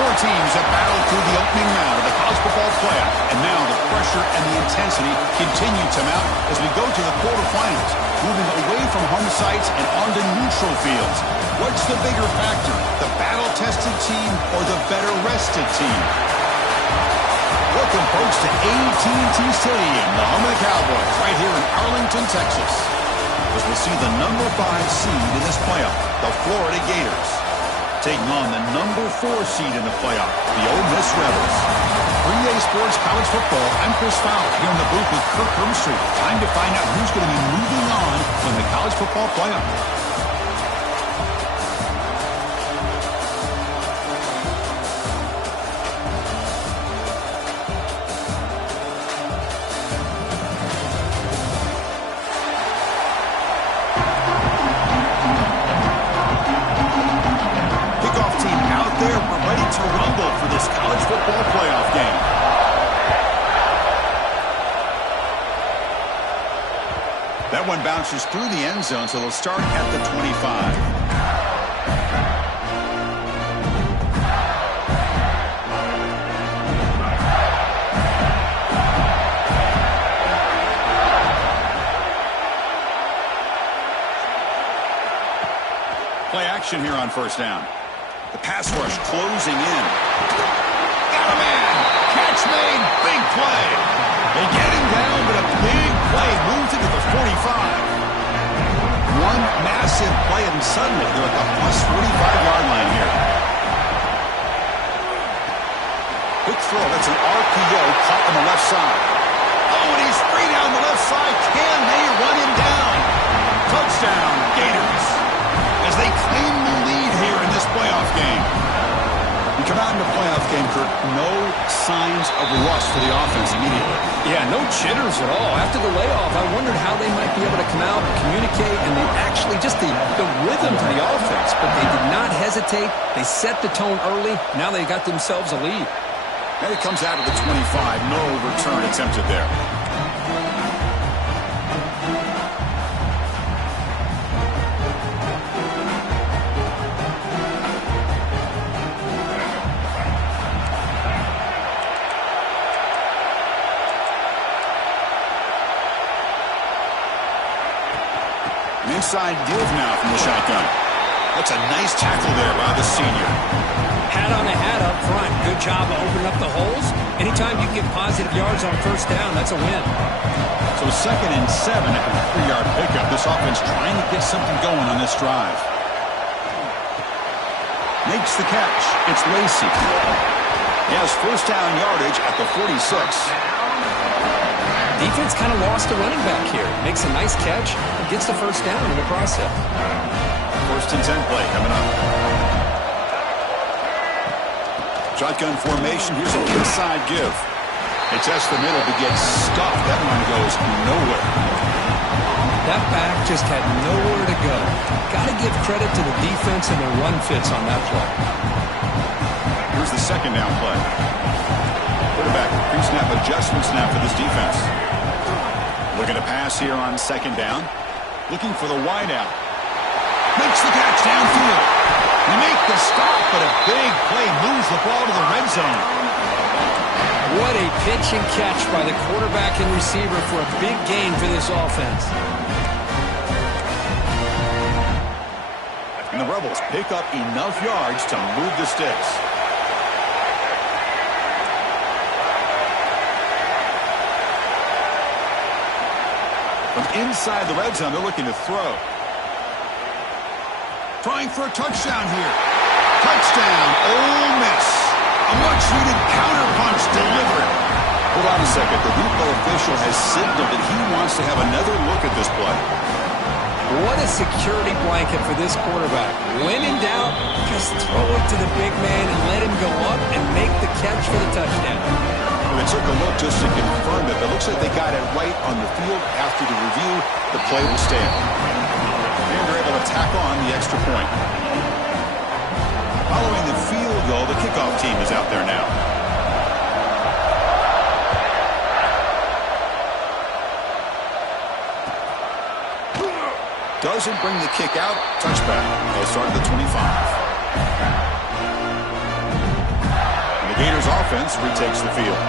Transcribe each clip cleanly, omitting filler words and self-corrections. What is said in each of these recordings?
Four teams have battled through the opening round of the college football playoff, and now the pressure and the intensity continue to mount as we go to the quarterfinals, moving away from home sites and onto neutral fields. What's the bigger factor, the battle-tested team or the better-rested team? Welcome, folks, to AT&T Stadium, the home of the Cowboys, right here in Arlington, Texas, as we'll see the number 5 seed in this playoff, the Florida Gators, taking on the number 4 seed in the playoff, the Ole Miss Rebels. 3A Sports College Football, I'm Chris Fowler, here in the booth with Kirk Hermstreet. Time to find out who's going to be moving on from the college football playoff. That one bounces through the end zone, so they'll start at the 25. Play action here on first down. The pass rush closing in. Got a man. Catch made. Big play. They get him down, but a big play moves into the 45. One massive play, and suddenly they're at the plus 45-yard line here. Quick throw. That's an RPO caught on the left side. Oh, and he's free down the left side. Can they run him down? Touchdown, Gators, as they claim the lead here in this playoff game. You come out in the playoff game, Kirk, no signs of rust for the offense immediately. Yeah, no jitters at all. After the layoff, I wondered how they might be able to come out and communicate, and they actually just the rhythm to the offense. But they did not hesitate. They set the tone early. Now they got themselves a lead. And it comes out of the 25. No return attempted there. Inside give now from the shotgun. That's a nice tackle there by the senior. Hat on a hat up front. Good job of opening up the holes. Anytime you get positive yards on first down, that's a win. So 2nd and 7 after a 3-yard pickup. This offense trying to get something going on this drive. Makes the catch. It's Lacey. He has first down yardage at the 46. Defense kind of lost a running back here. Makes a nice catch and gets the first down in the process. 1st and 10 play coming up. Shotgun formation. Here's an inside give. They test the middle to get stuffed. That one goes nowhere. That back just had nowhere to go. Got to give credit to the defense and their run fits on that play. Here's the 2nd down play. Quarterback pre-snap adjustment snap for this defense. Looking to pass here on 2nd down. Looking for the wide out. Makes the catch downfield. They make the stop, but a big play moves the ball to the red zone. What a pitch and catch by the quarterback and receiver for a big gain for this offense. And the Rebels pick up enough yards to move the sticks. From inside the red zone, they're looking to throw. Trying for a touchdown here. Touchdown, Ole Miss. A much-needed counterpunch delivered. Hold on a second. The replay official has signaled that he wants to have another look at this play. What a security blanket for this quarterback. When in doubt, just throw it to the big man and let him go up and make the catch for the touchdown. They took a look just to confirm it, but it looks like they got it right on the field. After the review, the play will stand. And they're able to tack on the extra point. Following the field goal, the kickoff team is out there now. Doesn't bring the kick out. Touchback. They'll start at the 25. Gators offense retakes the field.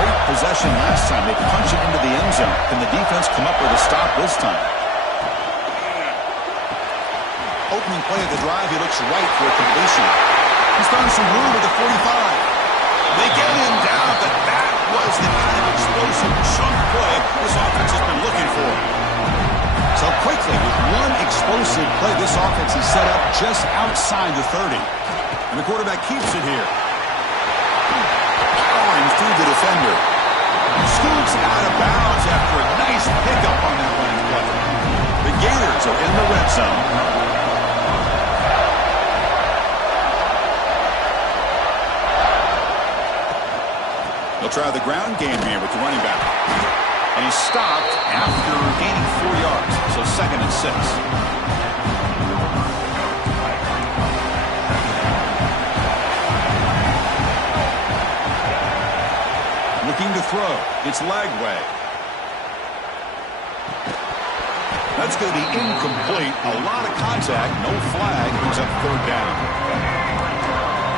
Great possession last time. They punch it into the end zone. Can the defense come up with a stop this time? Opening play of the drive, he looks right for a completion. He's found some room at the 45. They get him down, but that was the kind of explosive chunk play this offense has been looking for. So quickly, with one explosive play, this offense is set up just outside the 30. And the quarterback keeps it here. Powering through the defender. Scoots out of bounds after a nice pickup on that last play. The Gators are in the red zone. They'll try the ground game here with the running back. And he's stopped after gaining 4 yards. So 2nd and 6. Looking to throw. It's Lagway. That's going to be incomplete. A lot of contact. No flag. Brings up 3rd down.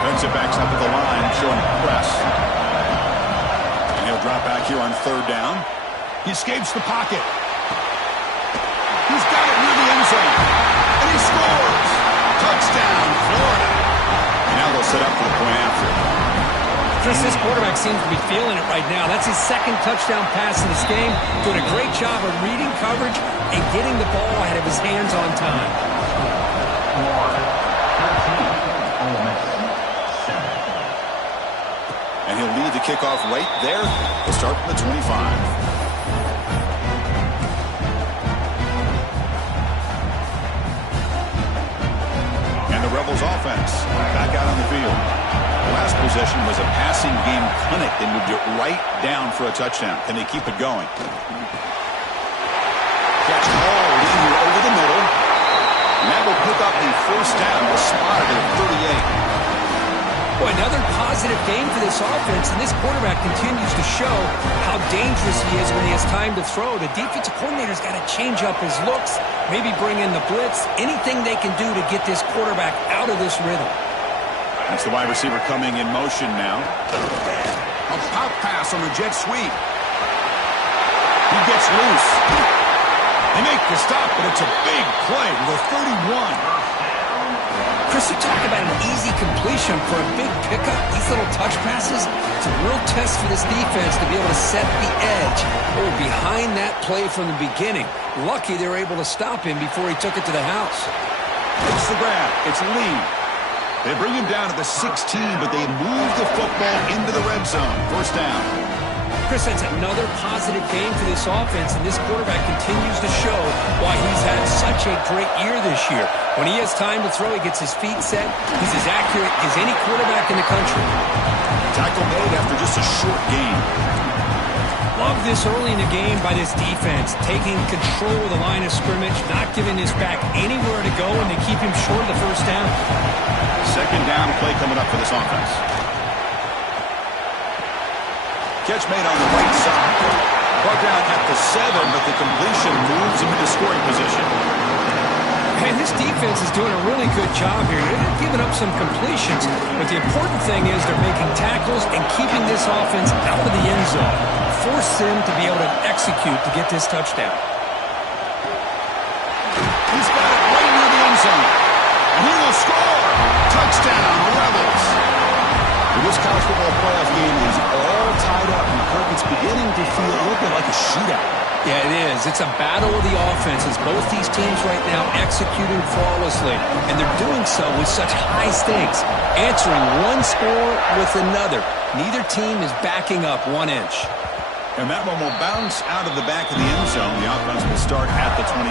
Defensive backs up at the line, showing press. And he'll drop back here on 3rd down. He escapes the pocket. He's got it near the end zone. And he scores. Touchdown, Florida. And now they'll set up for the point after. Chris, this quarterback seems to be feeling it right now. That's his 2nd touchdown pass in this game. Doing a great job of reading coverage and getting the ball out of his hands on time. And he'll lead the kickoff right there. He'll start from the 25. Rebels offense back out on the field. The last possession was a passing game clinic. They moved it right down for a touchdown. Can they keep it going? Catch hauled in here over the middle. And that will pick up the 1st down. The spot at 38. Boy, another positive game for this offense, and this quarterback continues to show how dangerous he is when he has time to throw. The defensive coordinator's got to change up his looks, maybe bring in the blitz, anything they can do to get this quarterback out of this rhythm. That's the wide receiver coming in motion now. A pop pass on the jet sweep. He gets loose. They make the stop, but it's a big play with a 31. Chris, you talk about an easy completion for a big pickup. These little touch passes, it's a real test for this defense to be able to set the edge. Oh, behind that play from the beginning. Lucky they were able to stop him before he took it to the house. It's the grab. It's Lee. They bring him down to the 16, but they move the football into the red zone. 1st down. Chris, that's another positive game for this offense, and this quarterback continues to show why he's had such a great year this year. When he has time to throw, he gets his feet set. He's as accurate as any quarterback in the country. Tackle made after just a short game. Love this early in the game by this defense, taking control of the line of scrimmage, not giving this back anywhere to go, and they keep him short of the 1st down. 2nd down play coming up for this offense. Catch made on the right side. Brought down at the 7, but the completion moves him into scoring position. And this defense is doing a really good job here. They're giving up some completions, but the important thing is they're making tackles and keeping this offense out of the end zone. Force them to be able to execute to get this touchdown. He's got it right near the end zone. And he will score. Touchdown, Rebels. This college football playoff game is all tied up, and it's beginning to feel a little bit like a shootout. Yeah, it is. It's a battle of the offenses. Both these teams right now executing flawlessly, and they're doing so with such high stakes, answering one score with another. Neither team is backing up 1 inch. And that one will bounce out of the back of the end zone. The offense will start at the 25.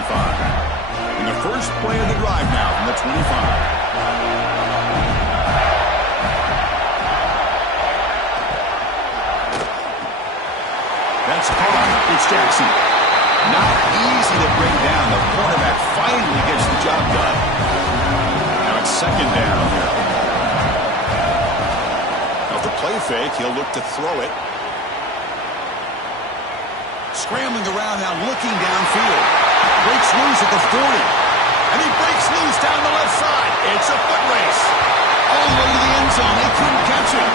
And the first play of the drive now from the 25. That's caught. It's Jackson. Not easy to bring down. The quarterback finally gets the job done. Now it's 2nd down here. Now the play fake, he'll look to throw it. Scrambling around now, looking downfield. Breaks loose at the 40. And he breaks loose down the left side. It's a foot race. All the way to the end zone. They couldn't catch it.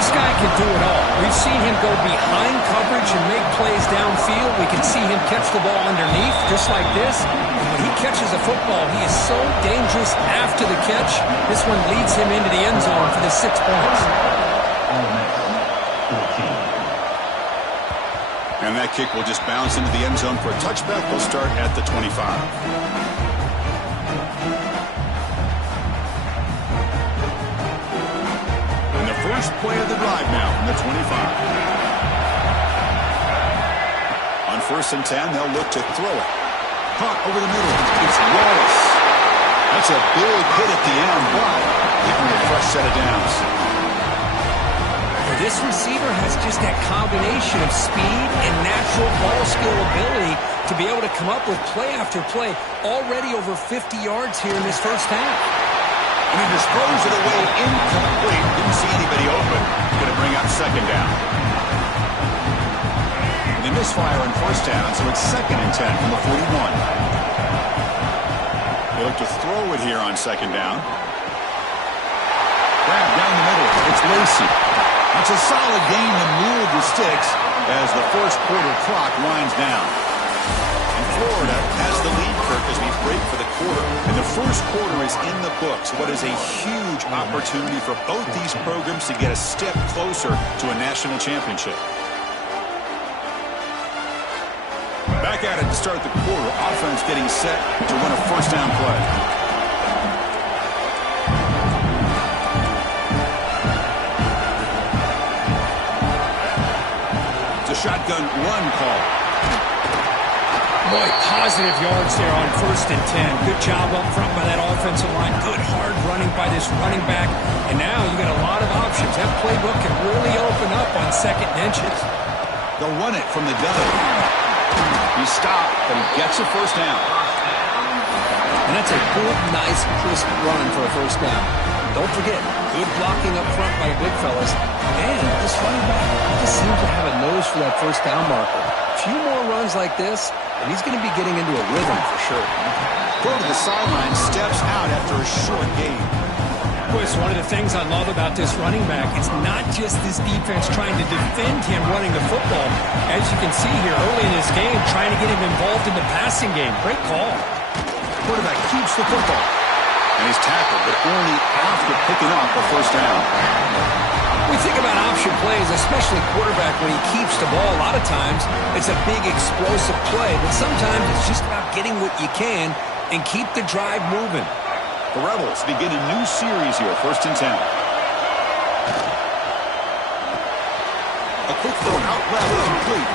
This guy can do it all. We've seen him go behind coverage and make plays downfield. We can see him catch the ball underneath, just like this. And when he catches a football, he is so dangerous after the catch. This one leads him into the end zone for the 6 points. And that kick will just bounce into the end zone for a touchback. We'll start at the 25. First play of the drive now from the 25. On 1st and 10, they'll look to throw it. Caught over the middle. It's Wallace. That's a big hit at the end, but giving a fresh set of downs. This receiver has just that combination of speed and natural ball skill ability to be able to come up with play after play. Already over 50 yards here in this first half. And he just throws it away incomplete. Didn't see anybody open. Going to bring up 2nd down. And they misfire on 1st down, so it's 2nd and 10 from the 41. They look to throw it here on 2nd down. Grab down the middle. It's Lacey. That's a solid gain to move the sticks as the first quarter clock winds down. Florida has the lead, Kirk, as we break for the quarter. And the first quarter is in the books. What is a huge opportunity for both these programs to get a step closer to a national championship. Back at it to start the quarter. Offense getting set to win a 1st down play. It's a shotgun run call. Boy, positive yards there on 1st and 10. Good job up front by that offensive line. Good hard running by this running back. And now you got a lot of options. That playbook can really open up on 2nd and inches. They'll run it from the gun. He stopped, but he gets a 1st down. And that's a good, nice, crisp run for a 1st down. Don't forget, good blocking up front by big fellas. And this running back just seems to have a nose for that 1st down marker. A few more runs like this, and he's going to be getting into a rhythm for sure. Go to the sideline, steps out after a short gain. Boy, it's one of the things I love about this running back. It's not just this defense trying to defend him running the football. As you can see here early in this game, trying to get him involved in the passing game. Great call. Quarterback keeps the football. And he's tackled, but only after picking up a 1st down. We think about option plays, especially quarterback when he keeps the ball. A lot of times, it's a big explosive play, but sometimes it's just about getting what you can and keep the drive moving. The Rebels begin a new series here, 1st and 10. A quick throw out route is complete.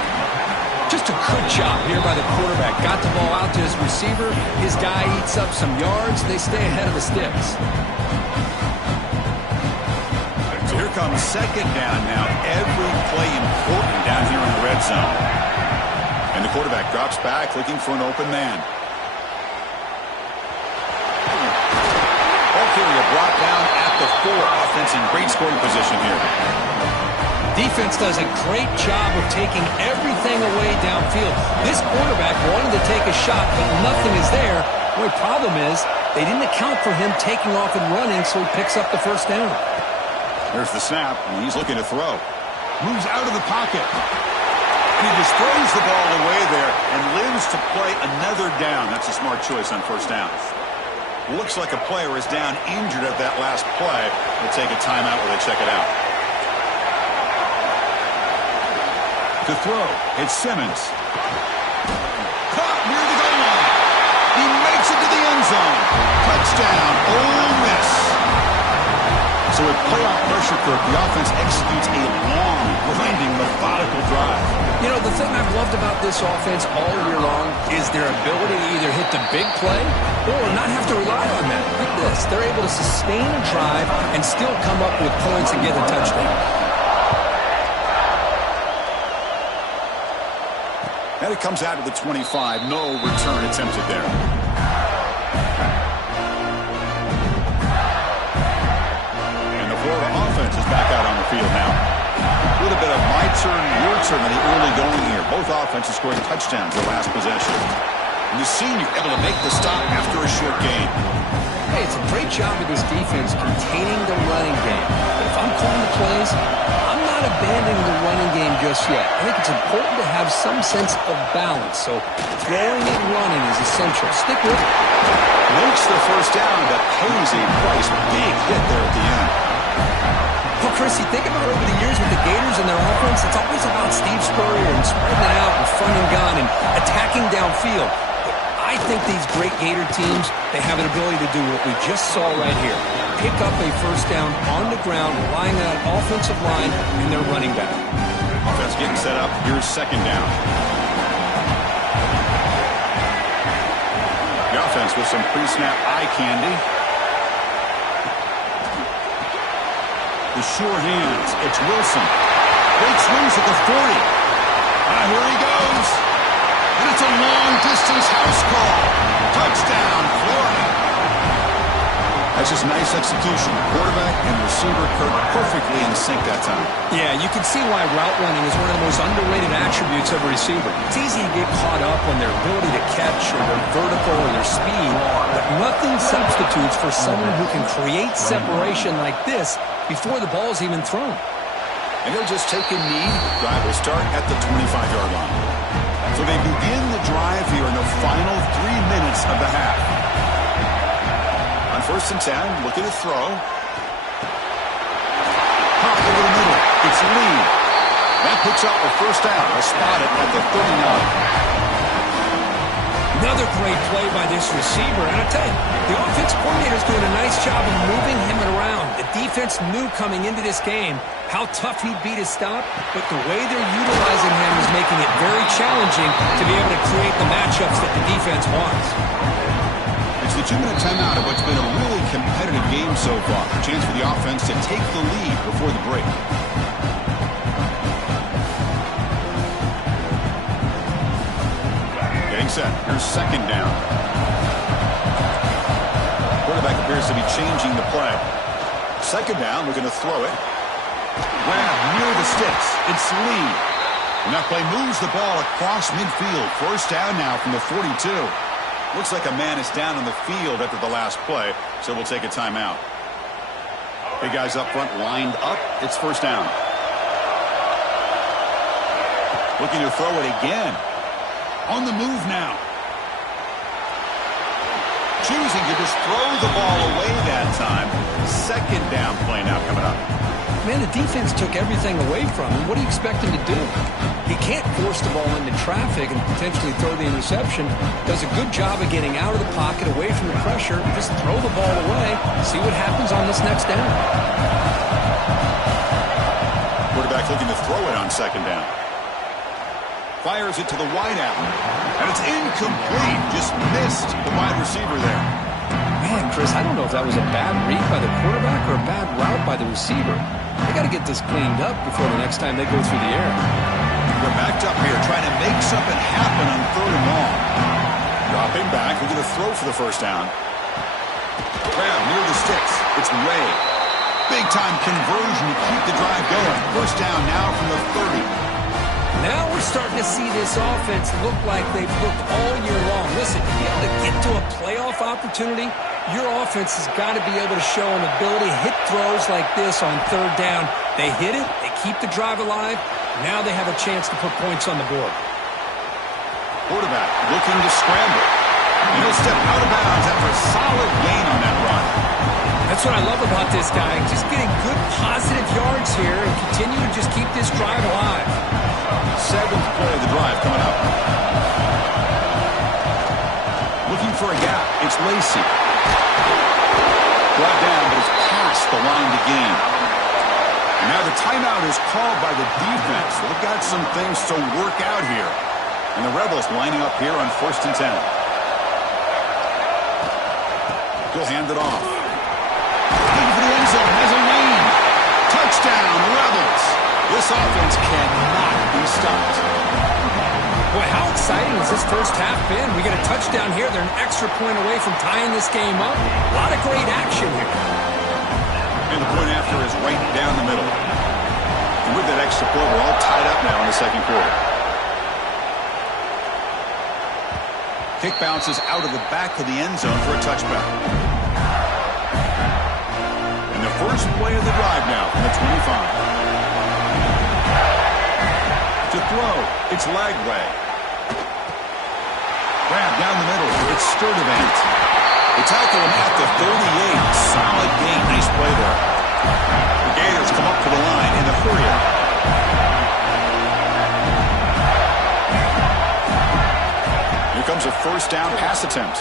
Just a good job here by the quarterback. Got the ball out to his receiver. His guy eats up some yards. They stay ahead of the sticks. Here comes 2nd down now. Every play important down here in the red zone. And the quarterback drops back looking for an open man. Ball carrier brought down at the 4. Offense in great scoring position here. Defense does a great job of taking everything away downfield. This quarterback wanted to take a shot, but nothing is there. The only problem is they didn't account for him taking off and running, so he picks up the 1st down. There's the snap, and he's looking to throw. Moves out of the pocket. And he just throws the ball away there and lives to play another down. That's a smart choice on 1st down. Looks like a player is down injured at that last play. They'll take a timeout while they check it out. To throw, it's Simmons. Caught near the goal line. He makes it to the end zone. Touchdown, Ole Miss. So with playoff pressure, Kirk, the offense executes a long, grinding, methodical drive. You know, the thing I've loved about this offense all year long is their ability to either hit the big play or not have to rely on that. Like this, they're able to sustain a drive and still come up with points and get a touchdown. And it comes out of the 25. No return attempted there. Florida offense is back out on the field now. A little bit of my turn, your turn in the early going here. Both offenses scoring touchdowns their last possession. And the senior able to make the stop after a short gain. Hey, it's a great job of this defense containing the running game. But if I'm calling the plays, abandoning the running game just yet. I think it's important to have some sense of balance. So throwing and running is essential. Stick with it. Makes the first down, but pays a price. Big hit there at the end. Well, Chris, you think about over the years with the Gators and their offense, it's always about Steve Spurrier and spreading it out and front and gun and attacking downfield. But I think these great Gator teams, they have an ability to do what we just saw right here. Pick up a first down on the ground, relying on that offensive line and their running back. Offense getting set up. Here's second down. The offense with some pre-snap eye candy. The sure hands. It's Wilson. Great swings at the 40. Here he goes. And it's a long-distance house call. Touchdown, Florida. That's just nice execution. Quarterback and receiver perfectly in sync that time. Yeah, you can see why route running is one of the most underrated attributes of a receiver. It's easy to get caught up on their ability to catch or their vertical or their speed, but nothing substitutes for someone who can create separation like this before the ball is even thrown. And he'll just take a knee. Drive will start at the 25-yard line. So they begin the drive here in the final 3 minutes of the half. On 1st and 10, looking to throw. Pop over the middle. It's Lee. That picks up a first down. A spot it at the 39. Another great play by this receiver. And I tell you, the offensive coordinator is doing a nice job of moving him around. The defense knew coming into this game how tough he'd be to stop, but the way they're utilizing him is making it very challenging to be able to create the matchups that the defense wants. It's the 2-minute timeout of what's been a really competitive game so far. A chance for the offense to take the lead before the break. Getting set. Here's second down. Quarterback appears to be changing the play. Second down, we're going to throw it. Grab near the sticks. It's Lee. And that play moves the ball across midfield. First down now from the 42. Looks like a man is down on the field after the last play, so we'll take a timeout. Big guys up front lined up. It's first down. Looking to throw it again. On the move now. Choosing to just throw the ball away that time. Second down play now coming up. Man, the defense took everything away from him. What do you expect him to do? He can't force the ball into traffic and potentially throw the interception. Does a good job of getting out of the pocket, away from the pressure. Just throw the ball away. See what happens on this next down. Quarterback looking to throw it on second down. Fires it to the wideout. And it's incomplete. Just missed the wide receiver there. Man, Chris, I don't know if that was a bad read by the quarterback or a bad route by the receiver. They got to get this cleaned up before the next time they go through the air. We're backed up here trying to make something happen on third and long. Dropping back. We're going to throw for the first down. Grab near the sticks. It's Ray. Big-time conversion to keep the drive going. First down now from the 30. Now we're starting to see this offense look like they've looked all year long. Listen, to be able to get to a playoff opportunity, your offense has got to be able to show an ability to hit throws like this on third down. They hit it, they keep the drive alive. Now they have a chance to put points on the board. Quarterback looking to scramble. And he'll step out of bounds after a solid gain on that run. That's what I love about this guy. Just getting good positive yards here and continue to just keep this drive alive. Seventh play of the drive coming up. Looking for a gap. It's Lacey. Brought down, but it's past the line to gain. And now the timeout is called by the defense. They've got some things to work out here. And the Rebels lining up here on 1st and 10. He'll hand it off. Looking for the end zone. Has a lane. Touchdown, Rebels. This offense cannot be stopped. Boy, how exciting has this first half been? We get a touchdown here. They're an extra point away from tying this game up. A lot of great action here. And the point after is right down the middle. And with that extra point, we're all tied up now in the second quarter. Kick bounces out of the back of the end zone for a touchback. And the first play of the drive now from the 25. throw. It's Lagway. Grab down the middle. It's Sturdivant. They tackle him at the 38. Solid gain. Nice play there. The Gators come up to the line in the Courier. Here comes a first down pass attempt.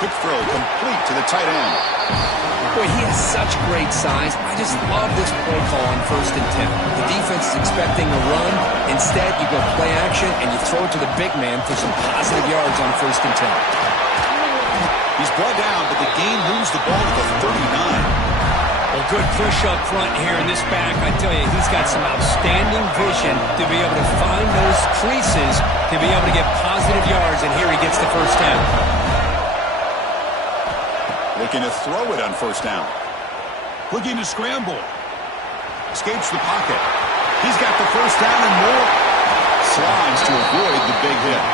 Quick throw complete to the tight end. Boy, he has such great size. I just love this play call on 1st and 10. The defense is expecting a run. Instead, you go play action, and you throw it to the big man for some positive yards on 1st and 10. He's brought down, but the game moves the ball to the 39. Well, good push up front here in this back. I tell you, he's got some outstanding vision to be able to find those creases, to be able to get positive yards, and here he gets the first down. Looking to throw it on 1st down. Looking to scramble. Escapes the pocket. He's got the first down and more. Slides to avoid the big hit.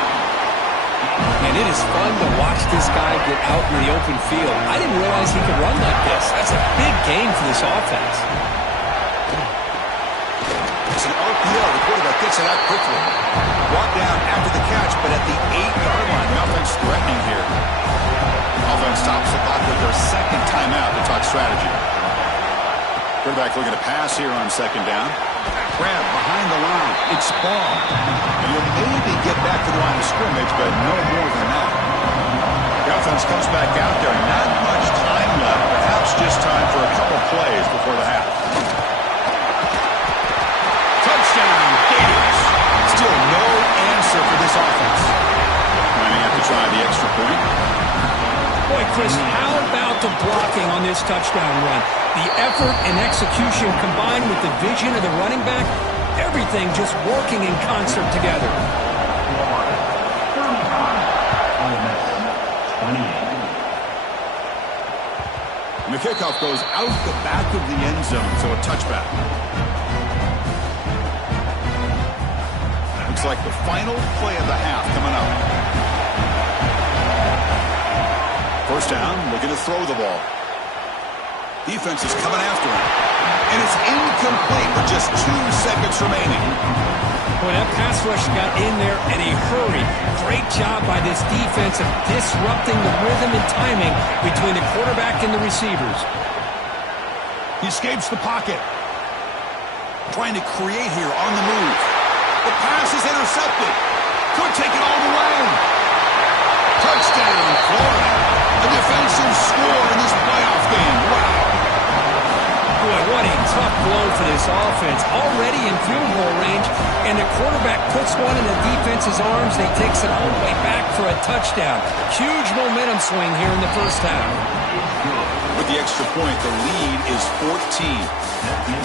And it is fun to watch this guy get out in the open field. I didn't realize he could run like this. That's a big gain for this offense. It's an RPO. The quarterback gets it out quickly. Brought down after the catch, but at the 8-yard line. Nothing's threatening here. Offense stops the clock with their second timeout to talk strategy. Quarterback looking to pass here on 2nd down. Grab behind the line. It's ball. And you'll maybe get back to the line of scrimmage, but no more than that. The offense comes back out there. Not much time left. Perhaps just time for a couple plays before the half. Touchdown, Gators. Still no answer for this offense. Might have to try the extra point. Boy, Chris, how about the blocking on this touchdown run? The effort and execution combined with the vision of the running back, everything just working in concert together. And the kickoff goes out the back of the end zone, so a touchback. Looks like the final play of the half coming up. 1st down, looking to throw the ball. Defense is coming after him. And it's incomplete with just 2 seconds remaining. Boy, that pass rush got in there in a hurry. Great job by this defense of disrupting the rhythm and timing between the quarterback and the receivers. He escapes the pocket. Trying to create here on the move. The pass is intercepted. Could take it all the way. Touchdown, Florida. A defensive score in this playoff game. Wow. Boy, what a tough blow for this offense. Already in field goal range, and the quarterback puts one in the defense's arms, and he takes it all the way back for a touchdown. Huge momentum swing here in the first half. With the extra point, the lead is 14.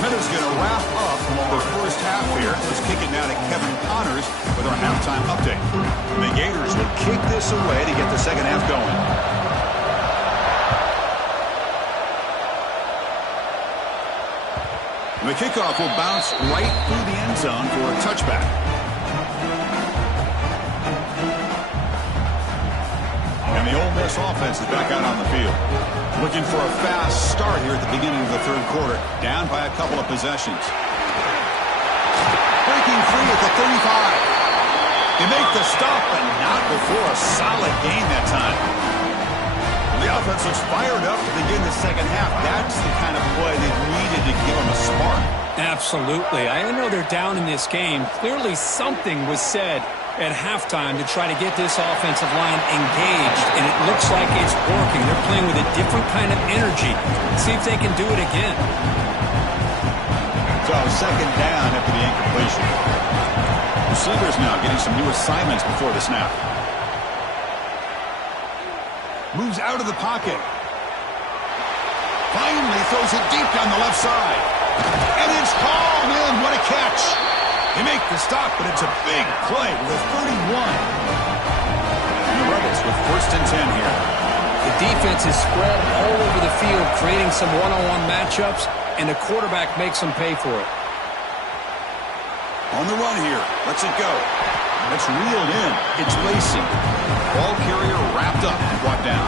Minutes going to wrap up the first half here. Let's kick it now to Kevin Connors with our halftime update. The Gators will kick this away to get the second half going. The kickoff will bounce right through the end zone for a touchback. And the Ole Miss offense is back out on the field. Looking for a fast start here at the beginning of the 3rd quarter. Down by a couple of possessions. Breaking free at the 35. They make the stop, but not before a solid gain that time. The offense looks fired up to begin the second half. That's the kind of play they needed to give them a spark. Absolutely. I know they're down in this game. Clearly something was said at halftime to try to get this offensive line engaged, and it looks like it's working. They're playing with a different kind of energy. See if they can do it again. So 2nd down after the incompletion. Receivers now getting some new assignments before the snap. Moves out of the pocket. Finally throws it deep down the left side. And it's hauled in. What a catch. They make the stop, but it's a big play with a 31. And the Rebels with 1st and 10 here. The defense is spread all over the field, creating some one-on-one matchups, and the quarterback makes them pay for it. On the run here. Lets it go. That's reeled in. It's Lacey. Ball carrier wrapped up and brought down.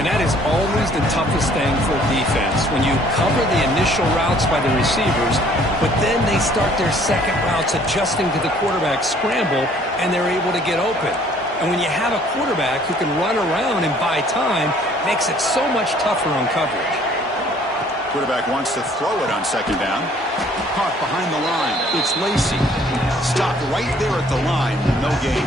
And that is always the toughest thing for a defense, when you cover the initial routes by the receivers, but then they start their second routes adjusting to the quarterback scramble, and they're able to get open. And when you have a quarterback who can run around and buy time, it makes it so much tougher on coverage. Quarterback wants to throw it on second down. Caught behind the line. It's Lacy. Stopped right there at the line. No gain.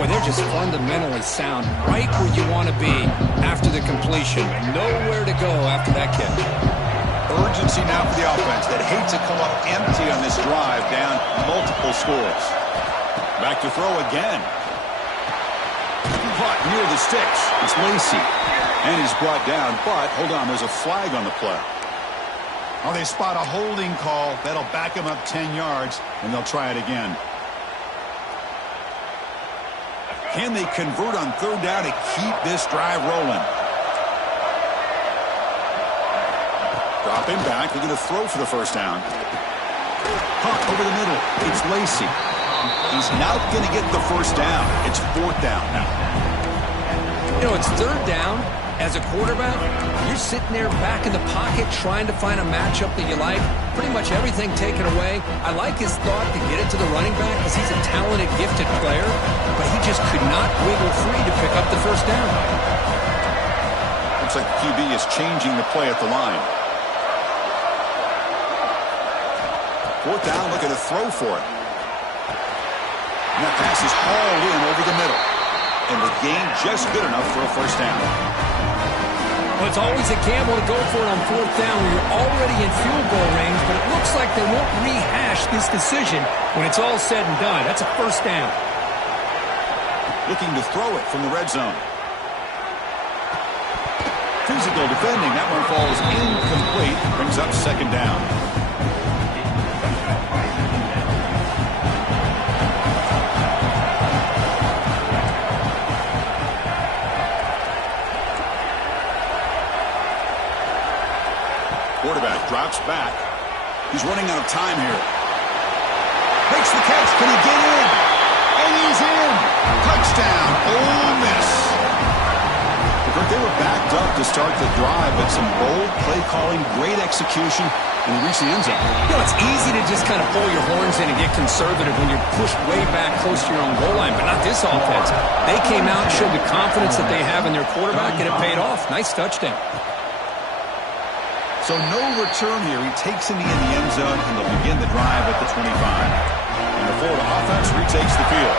Boy, they're just fundamentally sound right where you want to be after the completion. Nowhere to go after that catch. Urgency now for the offense that hate to come up empty on this drive, down multiple scores. Back to throw again. Caught near the sticks. It's Lacy. And he's brought down, but hold on, there's a flag on the play. Oh, they spot a holding call. That'll back him up 10 yards, and they'll try it again. Can they convert on third down to keep this drive rolling? Dropping back. They're going to throw for the first down. Caught over the middle. It's Lacy. He's not going to get the first down. It's fourth down now. You know, it's third down. As a quarterback, you're sitting there back in the pocket trying to find a matchup that you like. Pretty much everything taken away. I like his thought to get it to the running back because he's a talented, gifted player, but he just could not wiggle free to pick up the first down. Looks like the QB is changing the play at the line. Fourth down, looking to throw for it. And that pass is hauled in over the middle. And the gain just good enough for a first down. Well, it's always a gamble to go for it on fourth down when you're already in field goal range, but it looks like they won't rehash this decision when it's all said and done. That's a first down. Looking to throw it from the red zone. Physical defending. That one falls incomplete. Brings up second down. Quarterback drops back. He's running out of time here. Makes the catch. Can he get in? And he's in. Touchdown. Ole Miss. They were backed up to start the drive, but some bold play calling, great execution, and they reached the end zone. You know, it's easy to just kind of pull your horns in and get conservative when you're pushed way back close to your own goal line, but not this offense. They came out and showed the confidence that they have in their quarterback, and it paid off. Nice touchdown. So no return here. He takes him in the end zone, and they'll begin the drive at the 25. And the Florida offense retakes the field.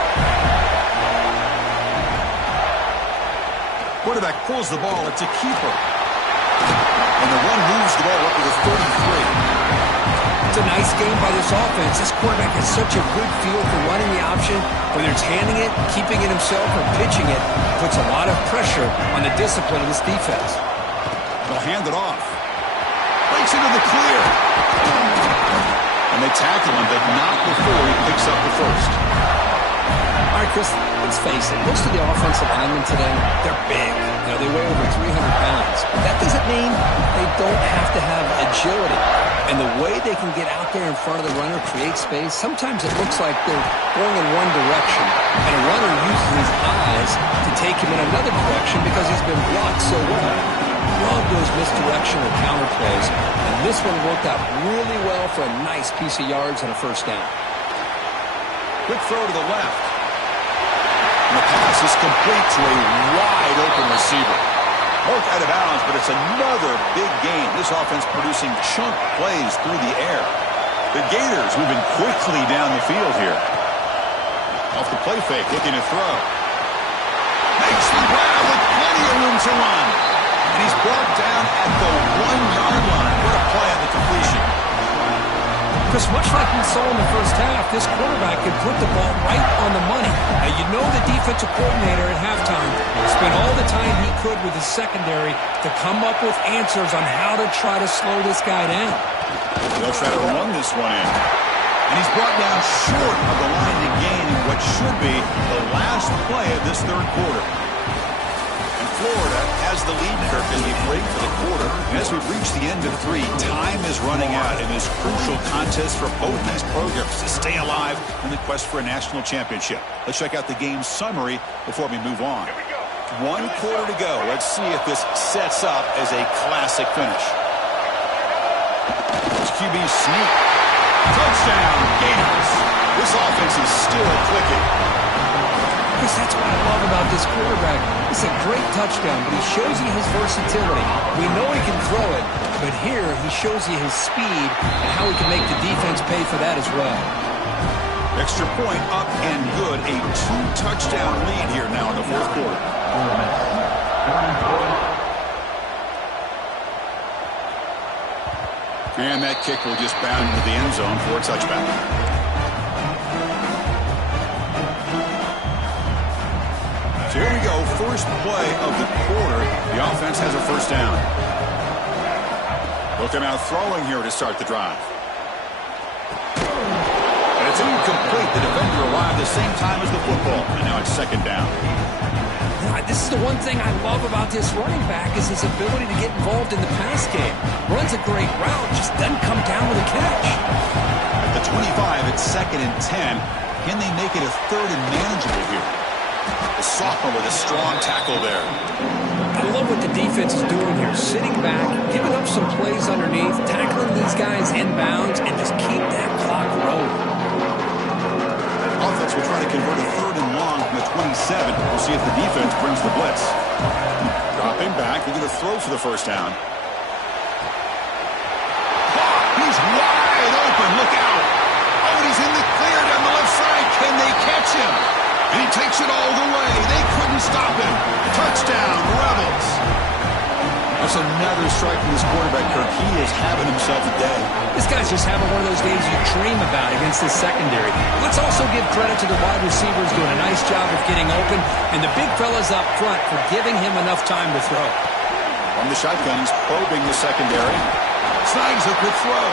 Quarterback pulls the ball. It's a keeper. And the run moves the ball up to the 33. It's a nice game by this offense. This quarterback has such a good feel for running the option. Whether it's handing it, keeping it himself, or pitching it, puts a lot of pressure on the discipline of this defense. They'll hand it off. Breaks into the clear. And they tackle him, but not before he picks up the first. All right, Chris, let's face it. Most of the offensive linemen today, they're big. You know, they weigh over 300 pounds. But that doesn't mean they don't have to have agility. And the way they can get out there in front of the runner, create space, sometimes it looks like they're going in one direction. And a runner uses his eyes to take him in another direction because he's been blocked so well. Love those misdirection or counter plays. And this one worked out really well for a nice piece of yards and a first down. Quick throw to the left. And the pass is complete to a wide-open receiver. Marked out of bounds, but it's another big game. This offense producing chunk plays through the air. The Gators moving quickly down the field here. Off the play fake, looking to throw. Makes the grab with plenty of room to run. And he's brought down at the 1-yard line. What a play on the completion. Because much like we saw in the first half, this quarterback can put the ball right on the money. Now, you know the defensive coordinator at halftime spent all the time he could with his secondary to come up with answers on how to try to slow this guy down. They'll try to run this one in. And he's brought down short of the line to gain in what should be the last play of this third quarter. Florida has the lead, Kirk, as we break for the quarter. And as we reach the end of 3, time is running out in this crucial contest for both these programs to stay alive in the quest for a national championship. Let's check out the game summary before we move on. Here we go. 1 quarter to go. Let's see if this sets up as a classic finish. QB sneak. Touchdown, Gators. This offense is still clicking. Chris, that's what I love about this quarterback. It's a great touchdown, but he shows you his versatility. We know he can throw it, but here he shows you his speed and how he can make the defense pay for that as well. Extra point up and good. A 2-touchdown lead here now in the fourth quarter. And that kick will just bound into the end zone for a touchback. So here we go. First play of the quarter. The offense has a first down. Looking out throwing here to start the drive. And it's incomplete. The defender arrived the same time as the football. And now it's second down. This is the one thing I love about this running back is his ability to get involved in the pass game. Runs a great route, just doesn't come down with a catch. At the 25, it's 2nd and 10. Can they make it a 3rd and manageable here? The sophomore with a strong tackle there. I love what the defense is doing here. Sitting back, giving up some plays underneath, tackling these guys inbounds, and just keep that clock rolling. Offense will try to convert a 3rd and long from the 27. We'll see if the defense brings the blitz. Dropping back, they're going to throw for the first down. He's wide open. Look out. Oh, and he's in the clear down the left side. Can they catch him? And he takes it all the way. They couldn't stop him. Touchdown, Rebels. That's another strike from this quarterback, Kirk. He is having himself a day. This guy's just having one of those days you dream about against this secondary. Let's also give credit to the wide receivers doing a nice job of getting open, and the big fellas up front for giving him enough time to throw. From the shotgun, he's probing the secondary. Snags a good throw.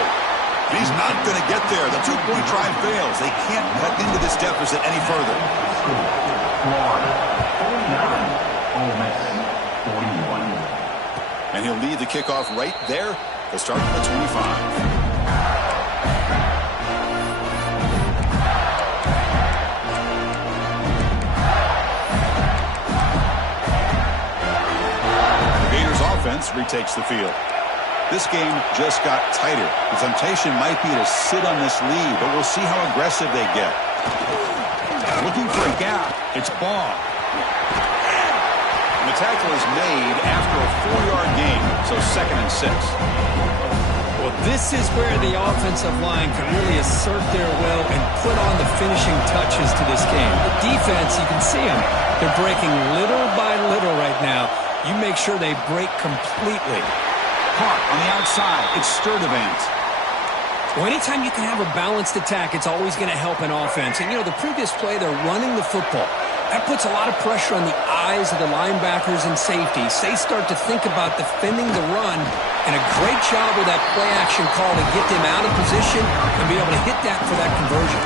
And he's not going to get there. The 2-point try fails. They can't cut into this deficit any further. And he'll lead the kickoff right there to start at the 25. Gators offense retakes the field. This game just got tighter. The temptation might be to sit on this lead, but we'll see how aggressive they get. Looking for a gap. It's Ball. And the tackle is made after a 4-yard gain, so 2nd and 6. Well, this is where the offensive line can really assert their will and put on the finishing touches to this game. The defense, you can see them. They're breaking little by little right now. You make sure they break completely. Hart on the outside. It's Sturdivant. Well, anytime you can have a balanced attack, it's always going to help an offense. And, you know, the previous play, they're running the football. That puts a lot of pressure on the eyes of the linebackers and safeties. They start to think about defending the run, and a great job with that play-action call to get them out of position and be able to hit that for that conversion.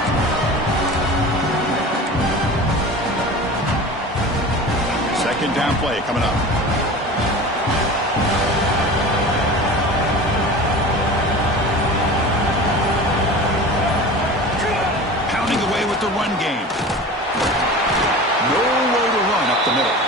Second down play coming up. With the run game. Nowhere to run up the middle.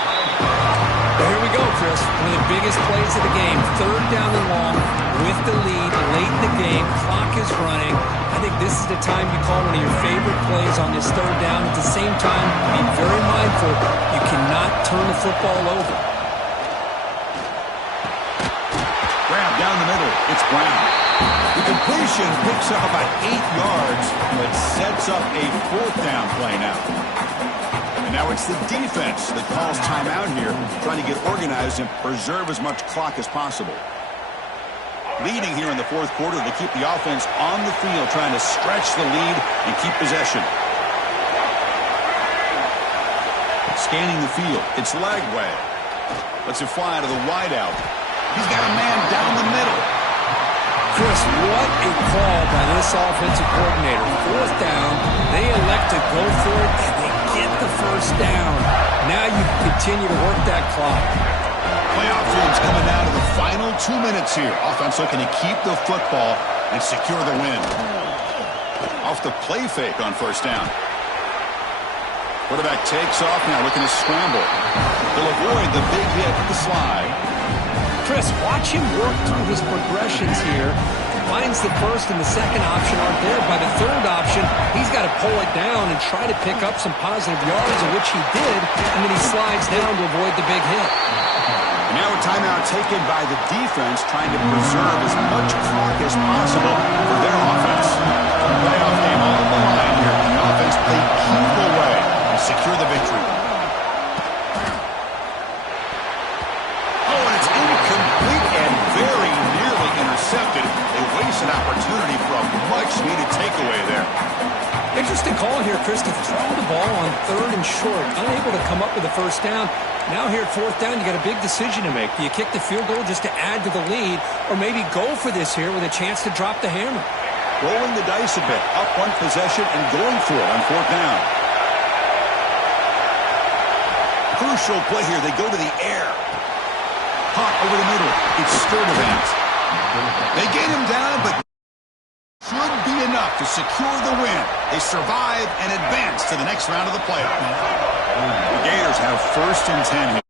Well, here we go, Chris. One of the biggest plays of the game. 3rd down and long with the lead late in the game. Clock is running. I think this is the time you call one of your favorite plays on this 3rd down. At the same time, be very mindful. You cannot turn the football over. Grab down the middle. It's Brown. The completion picks up about 8 yards, but sets up a 4th down play now. And now it's the defense that calls timeout here, trying to get organized and preserve as much clock as possible. Leading here in the 4th quarter, they keep the offense on the field, trying to stretch the lead and keep possession. Scanning the field, it's Lagway. Lets it fly to the wideout. He's got a man down the middle. Chris, what a call by this offensive coordinator. 4th down, they elect to go for it, and they get the first down. Now you continue to work that clock. Playoff teams coming down to the final 2 minutes here. Offense looking to keep the football and secure the win. Off the play fake on 1st down. Quarterback takes off now, looking to scramble. He'll avoid the big hit with the slide. Chris, watch him work through his progressions here. Finds the first and the second option aren't there. By the third option, he's got to pull it down and try to pick up some positive yards, of which he did, and then he slides down to avoid the big hit. And now a timeout taken by the defense, trying to preserve as much clock as possible for their offense. Playoff game on the line here. The offense played keep away and secure the victory. Oh, and it's incomplete and very nearly intercepted. A wasted opportunity for a much-needed takeaway there. Interesting call here, Chris, to throw the ball on 3rd and short. Unable to come up with a first down. Now here at 4th down, you got a big decision to make. Do you kick the field goal just to add to the lead, or maybe go for this here with a chance to drop the hammer? Rolling the dice a bit, up one possession and going for it on 4th down. Crucial play here. They go to the air. Hot over the middle. It's Sturdivant. They gain him down, but should be enough to secure the win. They survive and advance to the next round of the playoff. The Gators have 1st and 10 here.